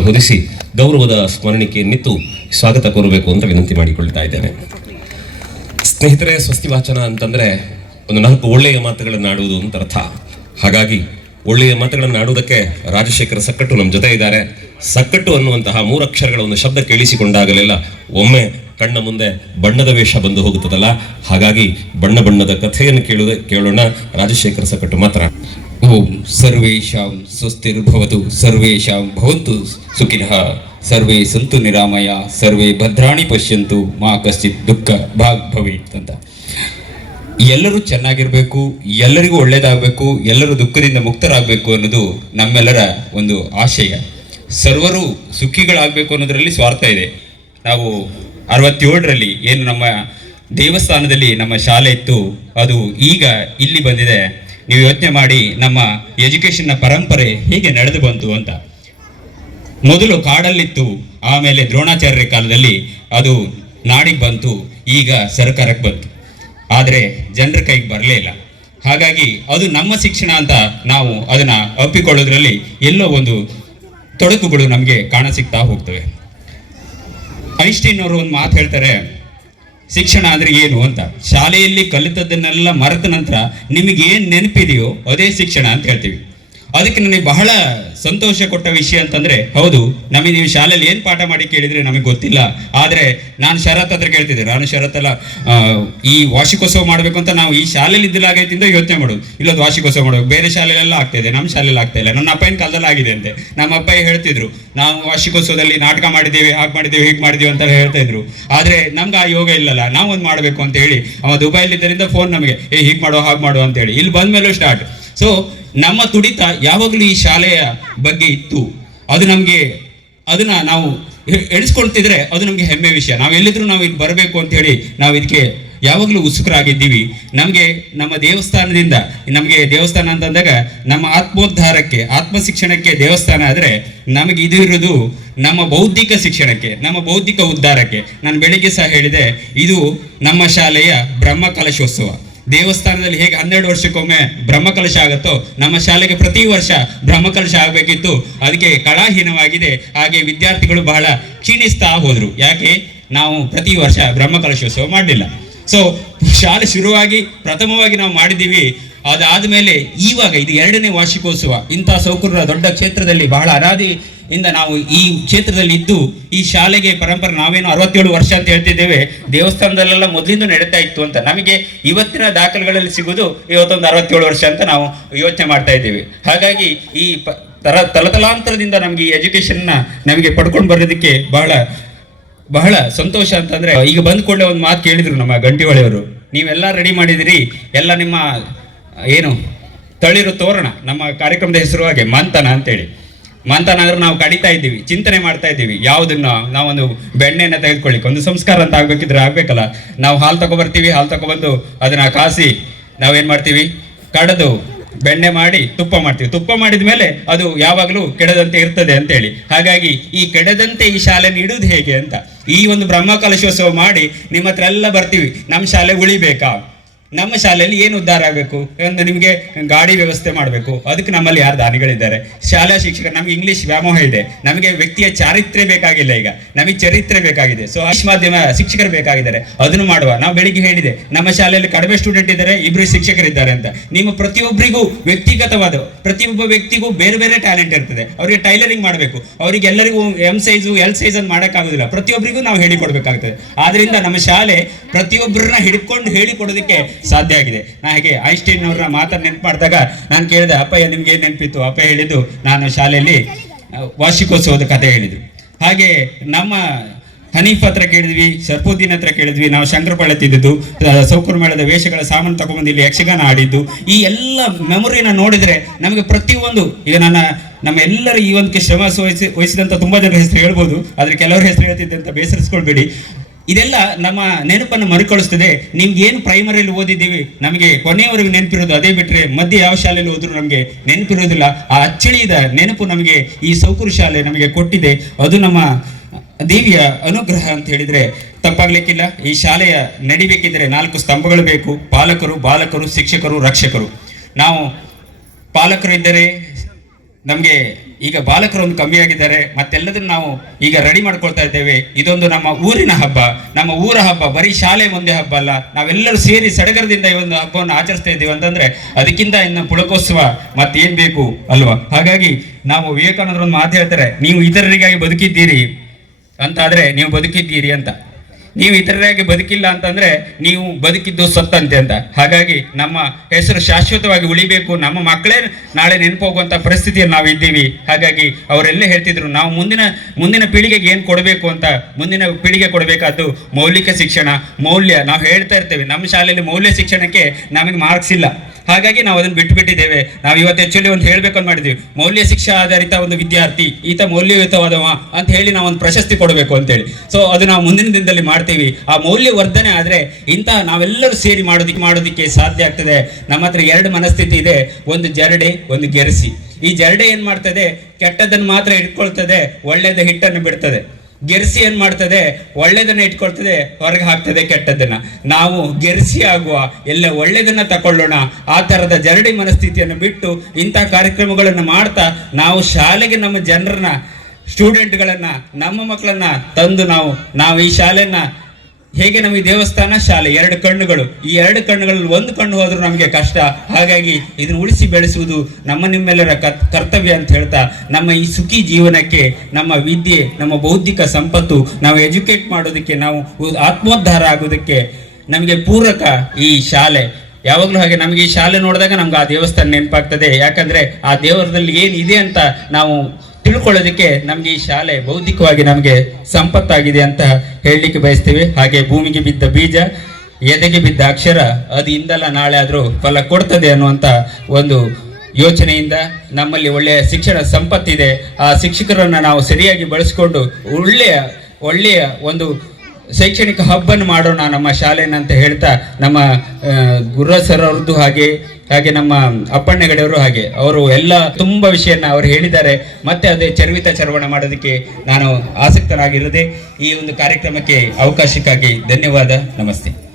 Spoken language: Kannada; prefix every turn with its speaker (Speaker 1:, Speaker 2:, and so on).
Speaker 1: ಹೊದಿಸಿ ಗೌರವದ ಸ್ಮರಣಿಕೆ ನಿಂತು ಸ್ವಾಗತ ಕೋರಬೇಕು ಅಂತ ವಿನಂತಿ ಮಾಡಿಕೊಳ್ತಾ ಇದ್ದೇನೆ. ಸ್ನೇಹಿತರೆ ಸ್ವಸ್ತಿ ವಾಚನ ಅಂತಂದ್ರೆ ಒಂದು ನಾಲ್ಕು ಒಳ್ಳೆಯ ಮಾತುಗಳನ್ನು ಆಡುವುದು ಅಂತ ಅರ್ಥ. ಹಾಗಾಗಿ ಒಳ್ಳೆಯ ಮಾತುಗಳನ್ನು ಆಡುವುದಕ್ಕೆ ರಾಜಶೇಖರ ಸಕ್ಕಟ್ಟು ನಮ್ಮ ಜೊತೆ ಇದ್ದಾರೆ. ಸಕ್ಕಟ್ಟು ಅನ್ನುವಂತಹ ಮೂರಕ್ಷರಗಳ ಒಂದು ಶಬ್ದ ಕೇಳಿಸಿಕೊಂಡಾಗಲೆಲ್ಲ ಒಮ್ಮೆ ಕಣ್ಣ ಮುಂದೆ ಬಣ್ಣದ ವೇಷ ಬಂದು ಹೋಗುತ್ತದಲ್ಲ? ಹಾಗಾಗಿ ಬಣ್ಣ ಬಣ್ಣದ ಕಥೆಯನ್ನು ಕೇಳುವುದೇ ಕೇಳೋಣ ರಾಜಶೇಖರ ಸಕ್ಕಟ್ಟು ಮಾತ್ರ.
Speaker 2: ಓಂ ಸರ್ವೇಷಾಂ ಸ್ವಸ್ತಿರ್ಭವತು, ಸರ್ವೇಷಾಂ ಭವಂತು ಸುಖಿನಃ. ಸರ್ವೇ ಸಂತು ನಿರಾಮಯ, ಸರ್ವೇ ಭದ್ರಾಣಿ ಪಶ್ಯಂತು, ಮಾ ಕಶ್ಚಿತ್ ದುಃಖ ಭಾಗ್ ಭವೇತ್ ಅಂತ. ಎಲ್ಲರೂ ಚೆನ್ನಾಗಿರಬೇಕು, ಎಲ್ಲರಿಗೂ ಒಳ್ಳೆಯದಾಗಬೇಕು ಎಲ್ಲರೂ ದುಃಖದಿಂದ ಮುಕ್ತರಾಗಬೇಕು ಅನ್ನೋದು ನಮ್ಮೆಲ್ಲರ ಒಂದು ಆಶಯ. ಸರ್ವರು ಸುಖಿಗಳಾಗಬೇಕು ಅನ್ನೋದರಲ್ಲಿ ಸ್ವಾರ್ಥ ಇದೆ. ನಾವು ಅರವತ್ತೇಳರಲ್ಲಿ ಏನು ನಮ್ಮ ದೇವಸ್ಥಾನದಲ್ಲಿ ನಮ್ಮ ಶಾಲೆ ಇತ್ತು, ಅದು ಈಗ ಇಲ್ಲಿ ಬಂದಿದೆ. ನೀವು ಯೋಚನೆ ಮಾಡಿ ನಮ್ಮ ಎಜುಕೇಷನ್ನ ಪರಂಪರೆ ಹೀಗೆ ನಡೆದು ಬಂತು ಅಂತ. ಮೊದಲು ಕಾಡಲ್ಲಿತ್ತು, ಆಮೇಲೆ ದ್ರೋಣಾಚಾರ್ಯರ ಕಾಲದಲ್ಲಿ ಅದು ನಾಡಿಗೆ ಬಂತು, ಈಗ ಸರ್ಕಾರಕ್ಕೆ ಬಂತು. ಆದರೆ ಜನರ ಕೈಗೆ ಬರಲೇ ಇಲ್ಲ. ಹಾಗಾಗಿ ಅದು ನಮ್ಮ ಶಿಕ್ಷಣ ಅಂತ ನಾವು ಅದನ್ನ ಒಪ್ಪಿಕೊಳ್ಳೋದ್ರಲ್ಲಿ ಎಲ್ಲೋ ಒಂದು ತೊಡಕುಗಳು ನಮಗೆ ಕಾಣಸಿಗ್ತಾ ಹೋಗ್ತವೆ. ಐನ್ಸ್ಟೈನ್ ಅವರು ಒಂದು ಮಾತು ಹೇಳ್ತಾರೆ ಶಿಕ್ಷಣ ಅಂದ್ರೆ ಏನು ಅಂತ? ಶಾಲೆಯಲ್ಲಿ ಕಲಿತದ್ದನ್ನೆಲ್ಲ ಮರೆತ ನಂತರ ನಿಮಗೆ ಏನು ನೆನಪಿದೆಯೋ ಅದೇ ಶಿಕ್ಷಣ ಅಂತ ಹೇಳ್ತೀವಿ. ಅದಕ್ಕೆ ನನಗೆ ಬಹಳ ಸಂತೋಷ ಕೊಟ್ಟ ವಿಷಯ ಅಂತಂದ್ರೆ, ಹೌದು, ನಮಗೆ ನೀವು ಶಾಲೆಯಲ್ಲಿ ಏನು ಪಾಠ ಮಾಡಿ ಕೇಳಿದ್ರೆ ನಮಗೆ ಗೊತ್ತಿಲ್ಲ. ಆದ್ರೆ ನಾನು ಶರತ್ ಹತ್ರ ಕೇಳ್ತಿದ್ದೆ. ನಾನು ಶರತ್ ಅಲ್ಲ ಈ ವಾರ್ಷಿಕೋತ್ಸವ ಮಾಡಬೇಕು ಅಂತ ನಾವು ಈ ಶಾಲೆಯಲ್ಲಿ ಇದ್ದಿಲ್ಲಾಗೈತಿಂದ ಯೋಚನೆ ಮಾಡೋದು. ಇಲ್ಲೊಂದು ವಾರ್ಷಿಕೋತ್ಸವ ಮಾಡಬೇಕು ಬೇರೆ ಶಾಲೆಯಲ್ಲೆಲ್ಲ ಆಗ್ತಾ ಇದೆ. ನಮ್ಮ ಶಾಲೆಯಲ್ಲಿ ಆಗ್ತಾ ಇಲ್ಲ. ನನ್ನ ಅಪ್ಪನ ಕಾಲದಲ್ಲಿ ಆಗಿದೆ ಅಂತೆ? ನಮ್ಮ ಅಪ್ಪ ಹೇಳ್ತಿದ್ರು, ನಾವು ವಾರ್ಷಿಕೋತ್ಸವದಲ್ಲಿ ನಾಟಕ ಮಾಡಿದ್ದೇವೆ, ಹಾಗೆ ಮಾಡಿದ್ದೀವಿ, ಹೀಗೆ ಮಾಡಿದ್ದೇವೆ ಅಂತ ಹೇಳ್ತಾ ಇದ್ರು. ಆದ್ರೆ ನಮ್ಗೆ ಆ ಯೋಗ ಇಲ್ಲಲ್ಲ. ನಾವು ಒಂದು ಮಾಡಬೇಕು ಅಂತ ಹೇಳಿ, ಅವ ದುಬೈಲಿದ್ದರಿಂದ ಫೋನ್ ನಮಗೆ, ಏ, ಹೀಗೆ ಮಾಡೋ, ಹಾಗೆ ಮಾಡೋ ಅಂತ ಹೇಳಿ. ಇಲ್ಲಿ ಬಂದ್ಮೇಲೂ ಸ್ಟಾರ್ಟ್ ಸೊ ನಮ್ಮ ತುಡಿತ ಯಾವಾಗಲೂ ಈ ಶಾಲೆಯ ಬಗ್ಗೆ ಇತ್ತು. ಅದು ನಮಗೆ ಅದನ್ನ ನಾವು ಎಣಿಸ್ಕೊಳ್ತಿದ್ರೆ ಅದು ನಮಗೆ ಹೆಮ್ಮೆ ವಿಷಯ. ನಾವು ಎಲ್ಲಿದ್ರು ನಾವು ಇಲ್ಲಿ ಬರಬೇಕು ಅಂತ ಹೇಳಿ ನಾವು ಇದಕ್ಕೆ ಯಾವಾಗಲೂ ಉತ್ಸುಕರಾಗಿದ್ದೀವಿ. ನಮಗೆ ನಮ್ಮ ದೇವಸ್ಥಾನದಿಂದ, ನಮಗೆ ದೇವಸ್ಥಾನ ಅಂತಂದಾಗ ನಮ್ಮ ಆತ್ಮೋದ್ಧಾರಕ್ಕೆ ಆತ್ಮ ಶಿಕ್ಷಣಕ್ಕೆ ದೇವಸ್ಥಾನ ಆದರೆ ನಮಗೆ ಇದು ಇರೋದು ನಮ್ಮ ಬೌದ್ಧಿಕ ಶಿಕ್ಷಣಕ್ಕೆ, ನಮ್ಮ ಬೌದ್ಧಿಕ ಉದ್ಧಾರಕ್ಕೆ. ನಾನು ಬೆಳಿಗ್ಗೆ ಸಹ ಹೇಳಿದೆ, ಇದು ನಮ್ಮ ಶಾಲೆಯ ಬ್ರಹ್ಮ ಕಲಶೋತ್ಸವ. ದೇವಸ್ಥಾನದಲ್ಲಿ ಹೇಗೆ ಹನ್ನೆರಡು ವರ್ಷಕ್ಕೊಮ್ಮೆ ಬ್ರಹ್ಮಕಲಶ ಆಗುತ್ತೋ, ನಮ್ಮ ಶಾಲೆಗೆ ಪ್ರತಿ ವರ್ಷ ಬ್ರಹ್ಮಕಲಶ ಆಗಬೇಕಿತ್ತು. ಅದಕ್ಕೆ ಕಳಾಹೀನವಾಗಿದೆ. ಹಾಗೆ ವಿದ್ಯಾರ್ಥಿಗಳು ಬಹಳ ಕ್ಷೀಣಿಸ್ತಾ ಹೋದರು. ಯಾಕೆ? ನಾವು ಪ್ರತಿ ವರ್ಷ ಬ್ರಹ್ಮಕಲಶೋತ್ಸವ ಮಾಡಲಿಲ್ಲ. ಸೊ ಶಾಲೆ ಶುರುವಾಗಿ ಪ್ರಥಮವಾಗಿ ನಾವು ಮಾಡಿದ್ದೀವಿ. ಅದಾದ ಮೇಲೆ ಈವಾಗ ಇದು ಎರಡನೇ ವಾರ್ಷಿಕೋತ್ಸವ. ಇಂಥ ಸೌಕರ್ಯ ದೊಡ್ಡ ಕ್ಷೇತ್ರದಲ್ಲಿ ಬಹಳ ಅನಾದಿ ಇಂದ ನಾವು ಈ ಕ್ಷೇತ್ರದಲ್ಲಿ ಇದ್ದು ಈ ಶಾಲೆಗೆ ಪರಂಪರೆ ನಾವೇನು ಅರವತ್ತೇಳು ವರ್ಷ ಅಂತ ಹೇಳ್ತಿದ್ದೇವೆ, ದೇವಸ್ಥಾನದಲ್ಲೆಲ್ಲ ಮೊದಲಿಂದ ನಡೀತಾ ಇತ್ತು ಅಂತ. ನಮಗೆ ಇವತ್ತಿನ ದಾಖಲೆಗಳಲ್ಲಿ ಸಿಗುವುದು ಇವತ್ತೊಂದು ಅರವತ್ತೇಳು ವರ್ಷ ಅಂತ ನಾವು ಯೋಚನೆ ಮಾಡ್ತಾ ಇದ್ದೇವೆ. ಹಾಗಾಗಿ ಈ ತರ ತಲತಲಾಂತರದಿಂದ ನಮಗೆ ಈ ಎಜುಕೇಶನ್ನ ನಮಗೆ ಪಡ್ಕೊಂಡು ಬರೋದಕ್ಕೆ ಬಹಳ ಬಹಳ ಸಂತೋಷ ಅಂತಂದ್ರೆ, ಈಗ ಬಂದ ಒಂದು ಮಾತು ಕೇಳಿದ್ರು ನಮ್ಮ ಗಂಟಿಹೊಳೆಯವರು ನೀವೆಲ್ಲ ರೆಡಿ ಮಾಡಿದಿರಿ, ಎಲ್ಲ ನಿಮ್ಮ ಏನು, ತಳಿರು ತೋರಣ, ನಮ್ಮ ಕಾರ್ಯಕ್ರಮದ ಹೆಸರು ಹಾಗೆ ಮಂತನ ಅಂತೇಳಿ. ಮಂಥನ ಅಂದ್ರೆ ನಾವು ಕಡಿತಾ ಇದ್ದೀವಿ, ಚಿಂತನೆ ಮಾಡ್ತಾ ಇದ್ದೀವಿ. ಯಾವುದನ್ನ ನಾವೊಂದು ಬೆಣ್ಣೆನ ತೆಗೆದುಕೊಳ್ಳಿಕ್ಕೆ, ಒಂದು ಸಂಸ್ಕಾರ ಅಂತ ಆಗ್ಬೇಕಿದ್ರೆ ಆಗ್ಬೇಕಲ್ಲ. ನಾವು ಹಾಲು ತಗೊಬರ್ತೀವಿ, ಹಾಲು ತಗೊಬಂದು ಅದನ್ನ ಕಾಸಿ, ನಾವೇನ್ ಮಾಡ್ತೀವಿ? ಕಡದು, ಬೆಣ್ಣೆ ಮಾಡಿ ತುಪ್ಪ ಮಾಡ್ತೀವಿ. ತುಪ್ಪ ಮಾಡಿದ ಮೇಲೆ ಅದು ಯಾವಾಗಲೂ ಕೆಡದಂತೆ ಇರ್ತದೆ ಅಂತೇಳಿ. ಹಾಗಾಗಿ ಈ ಕೆಡದಂತೆ ಈ ಶಾಲೆನ ಇಡುವುದು ಹೇಗೆ ಅಂತ, ಈ ಒಂದು ಬ್ರಹ್ಮ ಕಲಶೋತ್ಸವ ಮಾಡಿ ನಿಮ್ಮ ಹತ್ರ ಎಲ್ಲ ಬರ್ತೀವಿ. ನಮ್ಮ ಶಾಲೆ ಉಳಿಬೇಕಾ? ನಮ್ಮ ಶಾಲೆಯಲ್ಲಿ ಏನು ಉದ್ಧಾರ ಆಗಬೇಕು? ಒಂದು ನಿಮಗೆ ಗಾಡಿ ವ್ಯವಸ್ಥೆ ಮಾಡಬೇಕು. ಅದಕ್ಕೆ ನಮ್ಮಲ್ಲಿ ಯಾರು ದಾನಿಗಳಿದ್ದಾರೆ? ಶಾಲಾ ಶಿಕ್ಷಕರು, ನಮ್ಗೆ ಇಂಗ್ಲಿಷ್ ವ್ಯಾಮೋಹ ಇದೆ. ನಮಗೆ ವ್ಯಕ್ತಿಯ ಚಾರಿತ್ರೆ ಬೇಕಾಗಿಲ್ಲ ಈಗ. ನಮಗೆ ಚರಿತ್ರೆ ಬೇಕಾಗಿದೆ. ಸೊ ಆಶ್ ಮಾಧ್ಯಮ ಶಿಕ್ಷಕರು ಬೇಕಾಗಿದ್ದಾರೆ. ಅದನ್ನು ಮಾಡುವ. ನಾವು ಬೆಳಿಗ್ಗೆ ಹೇಳಿದೆ, ನಮ್ಮ ಶಾಲೆಯಲ್ಲಿ ಕಡಿಮೆ ಸ್ಟೂಡೆಂಟ್ ಇದ್ದಾರೆ ಇಬ್ಬರು ಶಿಕ್ಷಕರಿದ್ದಾರೆ ಅಂತ. ನಿಮ್ಮ ಪ್ರತಿಯೊಬ್ಬರಿಗೂ ವ್ಯಕ್ತಿಗತವಾದ, ಪ್ರತಿಯೊಬ್ಬ ವ್ಯಕ್ತಿಗೂ ಬೇರೆ ಬೇರೆ ಟ್ಯಾಲೆಂಟ್ ಇರ್ತದೆ. ಅವರಿಗೆ ಟೈಲರಿಂಗ್ ಮಾಡಬೇಕು. ಅವರಿಗೆ ಎಲ್ಲರಿಗೂ ಎಂ ಸೈಜು ಎಲ್ ಸೈಜ್ ಅಂತ ಮಾಡೋಕ್ಕಾಗೋದಿಲ್ಲ. ಪ್ರತಿಯೊಬ್ಬರಿಗೂ ನಾವು ಹೇಳಿಕೊಡ್ಬೇಕಾಗ್ತದೆ. ಆದ್ರಿಂದ ನಮ್ಮ ಶಾಲೆ ಪ್ರತಿಯೊಬ್ಬರನ್ನ ಹಿಡ್ಕೊಂಡು ಹೇಳಿಕೊಡೋದಕ್ಕೆ ಸಾಧ್ಯ ಆಗಿದೆ. ನಾ ಹಾಗೆ ಐನ್ಸ್ಟೈನ್ ಅವರ ಮಾತನ್ನ ನೆನಪು ಮಾಡಿದಾಗ ನಾನು ಕೇಳಿದೆ, ಅಪ್ಪಯ್ಯ, ನಿಮ್ಗೆ ಏನು ನೆನಪಿತ್ತು? ಅಪ್ಪ ಹೇಳಿದ್ದು, ನಾನು ಶಾಲೆಯಲ್ಲಿ ವಾರ್ಷಿಕೋತ್ಸವದ ಕಥೆ ಹೇಳಿದ್ರು. ಹಾಗೆ ನಮ್ಮ ಹನೀಫ್ ಹತ್ರ ಕೇಳಿದ್ವಿ ಸರ್ಪುದ್ದೀನ್ ಹತ್ರ ಕೇಳಿದ್ವಿ, ನಾವು ಶಂಕರಪಾಳೆ ತಿದ್ದಿದ್ದು ಸೌಕರ್ ಮೇಳದ ವೇಷಗಳ ಸಾಮಾನು ತಗೊಂಡ್ಬಂದು ಇಲ್ಲಿ ಯಕ್ಷಗಾನ ಆಡಿದ್ದು ಈ ಎಲ್ಲ ಮೆಮೊರಿನ ನೋಡಿದ್ರೆ ನಮಗೆ ಪ್ರತಿಯೊಂದು, ಈಗ ನನ್ನ, ನಮ್ಮ ಎಲ್ಲರ ಈ ಒಂದಕ್ಕೆ ಶ್ರಮ ವಹಿಸಿ, ವಹಿಸಿದಂತ ತುಂಬಾ ಜನರ ಹೆಸರು ಹೇಳ್ಬೋದು, ಆದ್ರೆ ಕೆಲವರ ಹೆಸರು ಹೇಳ್ತಿದ್ದಂತ ಬೇಸರಿಸ್ಕೊಳ್ಬೇಡಿ. ಇದೆಲ್ಲ ನಮ್ಮ ನೆನಪನ್ನು ಮರುಕಳಿಸ್ತದೆ. ನಿಮ್ಗೆ ಏನು ಪ್ರೈಮರಿಯಲ್ಲಿ ಓದಿದ್ದೀವಿ, ನಮಗೆ ಕೊನೆಯವರೆಗೆ ನೆನಪಿರೋದು ಅದೇ ಬಿಟ್ಟರೆ ಮಧ್ಯೆ ಯಾವ ಶಾಲೆಯಲ್ಲಿ ಹೋದ್ರು ನಮಗೆ ನೆನಪಿರೋದಿಲ್ಲ. ಆ ಅಚ್ಚಳಿಯದ ನೆನಪು ನಮಗೆ ಈ ಸೌಕುರು ಶಾಲೆ ನಮಗೆ ಕೊಟ್ಟಿದೆ. ಅದು ನಮ್ಮ ದೇವಿಯ ಅನುಗ್ರಹ ಅಂತ ಹೇಳಿದ್ರೆ ತಪ್ಪಾಗ್ಲಿಕ್ಕಿಲ್ಲ. ಈ ಶಾಲೆಯ ನಡಿಬೇಕಿದ್ರೆ ನಾಲ್ಕು ಸ್ತಂಭಗಳು ಬೇಕು. ಪಾಲಕರು, ಬಾಲಕರು, ಶಿಕ್ಷಕರು, ರಕ್ಷಕರು. ನಾವು ಪಾಲಕರು ಇದ್ದರೆ ನಮಗೆ ಈಗ ಬಾಲಕರು ಒಂದು ಕಮ್ಮಿ ಆಗಿದ್ದಾರೆ, ಮತ್ತೆಲ್ಲದನ್ನು ನಾವು ಈಗ ರೆಡಿ ಮಾಡ್ಕೊಳ್ತಾ ಇದ್ದೇವೆ. ಇದೊಂದು ನಮ್ಮ ಊರಿನ ಹಬ್ಬ. ನಮ್ಮ ಊರ ಹಬ್ಬ, ಬರೀ ಶಾಲೆ ಮುಂದೆ ಹಬ್ಬ ಅಲ್ಲ, ನಾವೆಲ್ಲರೂ ಸೇರಿ ಸಡಗರದಿಂದ ಈ ಒಂದು ಹಬ್ಬವನ್ನು ಆಚರಿಸ್ತಾ ಇದ್ದೀವಿ ಅಂತಂದ್ರೆ ಅದಕ್ಕಿಂತ ಇನ್ನು ಪುಳಕೋತ್ಸವ ಮತ್ತೇನ್ ಬೇಕು ಅಲ್ವಾ? ಹಾಗಾಗಿ ನಾವು ವಿವೇಕಾನಂದರು ಒಂದು ಮಾತು ಹೇಳ್ತಾರೆ, ನೀವು ಇತರರಿಗಾಗಿ ಬದುಕಿದ್ದೀರಿ ಅಂತ ಆದ್ರೆ ನೀವು ಬದುಕಿದ್ದೀರಿ ಅಂತ. ನೀವು ಇತರರಾಗಿ ಬದುಕಿಲ್ಲ ಅಂತಂದ್ರೆ ನೀವು ಬದುಕಿದ್ದು ಸತ್ತಂತೆ ಅಂತ. ಹಾಗಾಗಿ ನಮ್ಮ ಹೆಸರು ಶಾಶ್ವತವಾಗಿ ಉಳಿಬೇಕು. ನಮ್ಮ ಮಕ್ಕಳೇ ನಾಳೆ ನೆನಪು ಹೋಗುವಂತ ಪರಿಸ್ಥಿತಿಯಲ್ಲಿ ನಾವು ಇದ್ದೀವಿ. ಹಾಗಾಗಿ ಅವರೆಲ್ಲ ಹೇಳ್ತಿದ್ರು, ನಾವು ಮುಂದಿನ ಮುಂದಿನ ಪೀಳಿಗೆಗೆ ಏನು ಕೊಡಬೇಕು ಅಂತ. ಮುಂದಿನ ಪೀಳಿಗೆ ಕೊಡಬೇಕಾದ್ದು ಮೌಲಿಕ ಶಿಕ್ಷಣ, ಮೌಲ್ಯ. ನಾವು ಹೇಳ್ತಾ ಇರ್ತೇವೆ, ನಮ್ಮ ಶಾಲೆಯಲ್ಲಿ ಮೌಲ್ಯ ಶಿಕ್ಷಣಕ್ಕೆ ನಮಗೆ ಮಾರ್ಕ್ಸ್ ಇಲ್ಲ. ಹಾಗಾಗಿ ನಾವು ಅದನ್ನು ಬಿಟ್ಟುಬಿಟ್ಟಿದ್ದೇವೆ. ನಾವು ಇವತ್ತು ಆಕ್ಚುಲಿ ಒಂದು ಹೇಳ್ಬೇಕು ಅಂತ ಮಾಡಿದ್ವಿ ಮೌಲ್ಯ ಶಿಕ್ಷಾ ಆಧಾರಿತ ಒಂದು ವಿದ್ಯಾರ್ಥಿ, ಈತ ಮೌಲ್ಯಯುತವಾದವ ಅಂತ ಹೇಳಿ ನಾವು ಒಂದು ಪ್ರಶಸ್ತಿ ಕೊಡಬೇಕು ಅಂತೇಳಿ ಸೊ ಅದು ನಾವು ಮುಂದಿನ ದಿನದಲ್ಲಿ ಮಾಡ್ತೀವಿ ಆ ಮೌಲ್ಯ ವರ್ಧನೆ ಆದ್ರೆ ಇಂಥ ನಾವೆಲ್ಲರೂ ಸೇರಿ ಮಾಡೋದಿಕ್ಕೆ ಮಾಡೋದಿಕ್ಕೆ ಸಾಧ್ಯ ಆಗ್ತದೆ. ನಮ್ಮ ಹತ್ರ ಎರಡು ಮನಸ್ಥಿತಿ ಇದೆ. ಒಂದು ಜರಡೆ, ಒಂದು ಗೆರಸಿ. ಈ ಜರಡೆ ಏನು ಮಾಡ್ತದೆ? ಕೆಟ್ಟದನ್ನು ಮಾತ್ರ ಇಟ್ಕೊಳ್ತದೆ ಒಳ್ಳೆಯದ ಹಿಟ್ಟನ್ನು ಬಿಡ್ತದೆ. ಗೆರ್ಸಿ ಏನ್ ಮಾಡ್ತದೆ? ಒಳ್ಳೇದನ್ನ ಇಟ್ಕೊಳ್ತದೆ, ಹೊರಗೆ ಹಾಕ್ತದೆ ಕೆಟ್ಟದನ್ನ. ನಾವು ಗೆರ್ಸಿ ಆಗುವ, ಎಲ್ಲ ಒಳ್ಳೇದನ್ನ ತಕೊಳ್ಳೋಣ, ಆ ತರದ ಜರಡಿ ಮನಸ್ಥಿತಿಯನ್ನು ಬಿಟ್ಟು ಇಂಥ ಕಾರ್ಯಕ್ರಮಗಳನ್ನು ಮಾಡ್ತಾ ನಾವು ಶಾಲೆಗೆ ನಮ್ಮ ಜನರನ್ನ ಸ್ಟೂಡೆಂಟ್ಗಳನ್ನ ನಮ್ಮ ಮಕ್ಕಳನ್ನ ತಂದು ನಾವು ನಾವು ಈ ಶಾಲೆಯನ್ನ, ಹೇಗೆ ನಮಗೆ ದೇವಸ್ಥಾನ ಶಾಲೆ, ಎರಡು ಕಣ್ಣುಗಳು. ಈ ಎರಡು ಕಣ್ಣುಗಳಲ್ಲಿ ಒಂದು ಕಣ್ಣು ಹೋದ್ರೂ ನಮಗೆ ಕಷ್ಟ. ಹಾಗಾಗಿ ಇದನ್ನು ಉಳಿಸಿ ಬೆಳೆಸುವುದು ನಮ್ಮ ನಿಮ್ಮೆಲ್ಲರ ಕರ್ತವ್ಯ ಅಂತ ಹೇಳ್ತಾ, ನಮ್ಮ ಈ ಸುಖಿ ಜೀವನಕ್ಕೆ, ನಮ್ಮ ವಿದ್ಯೆ, ನಮ್ಮ ಬೌದ್ಧಿಕ ಸಂಪತ್ತು, ನಾವು ಎಜುಕೇಟ್ ಮಾಡೋದಕ್ಕೆ, ನಾವು ಆತ್ಮೋದ್ಧಾರ ಆಗೋದಕ್ಕೆ ನಮಗೆ ಪೂರಕ ಈ ಶಾಲೆ. ಯಾವಾಗಲೂ ಹಾಗೆ ನಮಗೆ ಈ ಶಾಲೆ ನೋಡಿದಾಗ ನಮ್ಗೆ ಆ ದೇವಸ್ಥಾನ ನೆನಪಾಗ್ತದೆ. ಯಾಕಂದ್ರೆ ಆ ದೇವರದಲ್ಲಿ ಏನಿದೆ ಅಂತ ನಾವು ತಿಳ್ಕೊಳ್ಳೋದಕ್ಕೆ ನಮ್ಗೆ ಈ ಶಾಲೆ ಬೌದ್ಧಿಕವಾಗಿ ನಮಗೆ ಸಂಪತ್ತಾಗಿದೆ ಅಂತ ಹೇಳಲಿಕ್ಕೆ ಬಯಸ್ತೀವಿ. ಹಾಗೆ ಭೂಮಿಗೆ ಬಿದ್ದ ಬೀಜ, ಎದೆಗೆ ಬಿದ್ದ ಅಕ್ಷರ, ಅದು ಇಂದಲ್ಲ ನಾಳೆ ಆದರೂ ಫಲ ಕೊಡ್ತದೆ ಅನ್ನುವಂಥ ಒಂದು ಯೋಚನೆಯಿಂದ ನಮ್ಮಲ್ಲಿ ಒಳ್ಳೆಯ ಶಿಕ್ಷಣ ಸಂಪತ್ತಿದೆ. ಆ ಶಿಕ್ಷಕರನ್ನ ನಾವು ಸರಿಯಾಗಿ ಬಳಸಿಕೊಂಡು ಒಳ್ಳೆಯ ಒಳ್ಳೆಯ ಒಂದು ಶೈಕ್ಷಣಿಕ ಹಬ್ಬನ್ನು ಮಾಡೋಣ ನಮ್ಮ ಶಾಲೆನ ಅಂತ ಹೇಳ್ತಾ ನಮ್ಮ ಗುರು ಸರ್ ಅವ್ರದ್ದು ಹಾಗೆ ಹಾಗೆ ನಮ್ಮ ಅಪ್ಪಣ್ಣಗಡೆಯವರು ಹಾಗೆ ಅವರು ಎಲ್ಲ ತುಂಬ ವಿಷಯನ ಅವರು ಹೇಳಿದ್ದಾರೆ. ಮತ್ತೆ ಅದೇ ಚರ್ವಿತ ಚರ್ವಣ ಮಾಡೋದಕ್ಕೆ ನಾನು ಆಸಕ್ತನಾಗಿರದೆ ಈ ಒಂದು ಕಾರ್ಯಕ್ರಮಕ್ಕೆ ಅವಕಾಶಕ್ಕಾಗಿ ಧನ್ಯವಾದ. ನಮಸ್ತೆ.